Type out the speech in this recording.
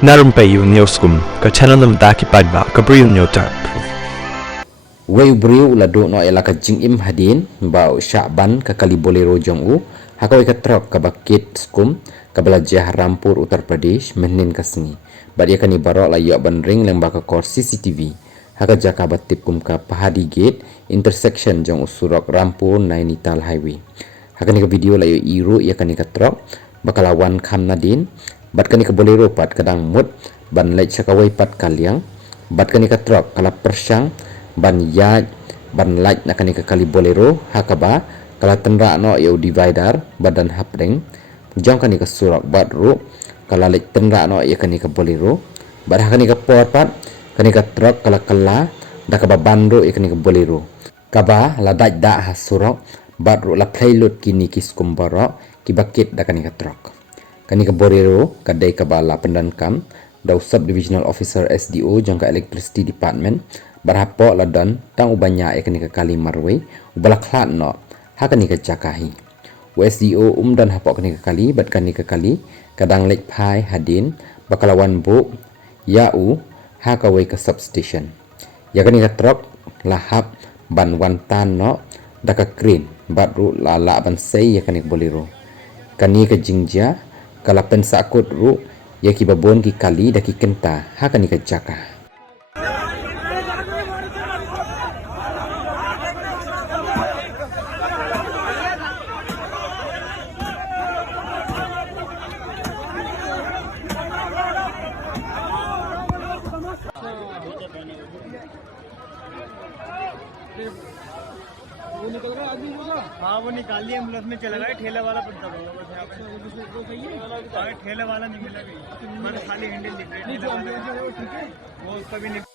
Narum payu newskum ka channel nam daki padba ka briu newtar. Wei briu la do no ela ka jing im hadin ba Sya'ban ka kali bolero jong u haka ka trok ka bakit skum ka belajah Rampur Uttar Pradesh menin ka sengi badia kani barok la yo ban ring leng ba ka kor CCTV haka jaka batip kum ka Pahadi Gate intersection jong usurok Rampur Nainital Highway haka ni ka video la yo iru ya kani ka trok bakalawan kham nadin bat kani ka bolero pat kadang mut ban lech sakawai pat kaliang bat kani ka trok kala persang ban yaj ban lach na kani ka kali bolero hakaba kala tendra no yo divider badan hapring jong kani ka surak bat ru kala lech tendra no ya kani ka bolero bat kani ka por pat kani ka trok kala kala da ka bandro ya kani ka bolero kaba la daj da ha surak bat ru la playload kini kiskum barok ki bakit da kani ka trok kani ka bolero kadai ka bala pendankam da sub divisional officer SDO jangka electricity department berhapo ladan tang ubanya kani ka kali marway ubala klat no ha kani ka jakahi SDO dan hapo kani ka kali bat kani ka kali kadang lek pai hadin bakalawan bu yau ha ka wei ka substation ya kani ka trok lahap ban wantan no da ka crane bat ru la ban sei ya kani ka bolero kani ka jingja kala pensakut ru ya ki babon ki kali da ki kenta ha kani ka jaka वो निकल रहा आदमी होगा। हाँ वो निकाल लिया एम्बुलेंस में चला गया ठेले वाला पड़ता होगा बस यहाँ पे ठेले वाला नहीं मिला कहीं मैंने खाली हैंडल दिख रही है वो उसका भी नहीं